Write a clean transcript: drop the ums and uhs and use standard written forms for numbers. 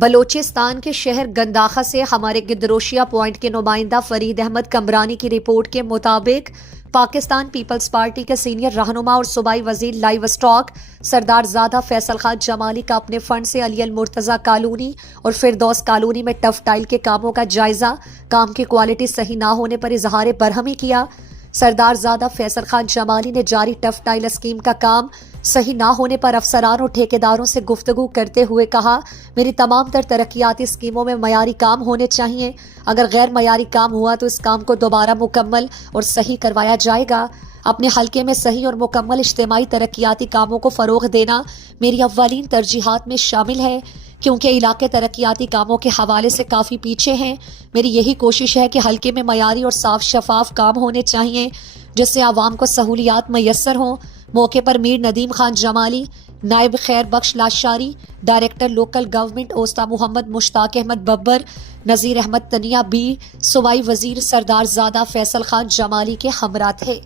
بلوچستان کے شہر گنداخہ سے ہمارے گدروشیا پوائنٹ کے نمائندہ فرید احمد کمرانی کی رپورٹ کے مطابق پاکستان پیپلز پارٹی کے سینئر رہنما اور صوبائی وزیر لائیو اسٹاک سردار زادہ فیصل خان جمالی کا اپنے فنڈ سے علی المرتضی کالونی اور فردوس کالونی میں ٹف ٹائل کے کاموں کا جائزہ، کام کی کوالٹی صحیح نہ ہونے پر اظہار برہمی کیا۔ سردار زادہ فیصل خان جمالی نے جاری ٹف ٹائل اسکیم کا کام صحیح نہ ہونے پر افسران اور ٹھیکیداروں سے گفتگو کرتے ہوئے کہا، میری تمام تر ترقیاتی اسکیموں میں معیاری کام ہونے چاہیے، اگر غیر معیاری کام ہوا تو اس کام کو دوبارہ مکمل اور صحیح کروایا جائے گا۔ اپنے حلقے میں صحیح اور مکمل اجتماعی ترقیاتی کاموں کو فروغ دینا میری اولین ترجیحات میں شامل ہے، کیونکہ علاقے ترقیاتی کاموں کے حوالے سے کافی پیچھے ہیں۔ میری یہی کوشش ہے کہ حلقے میں معیاری اور صاف شفاف کام ہونے چاہیے جس سے عوام کو سہولیات میسر ہوں۔ موقع پر میر ندیم خان جمالی، نائب Khair Bakhsh Lashari, director local government Usta Muhammad Mushtaq Ahmed Babar, Nazir Ahmed تنیہ بی، صوبائی وزیر سردار زادہ فیصل خان جمالی کے ہمراہ تھے۔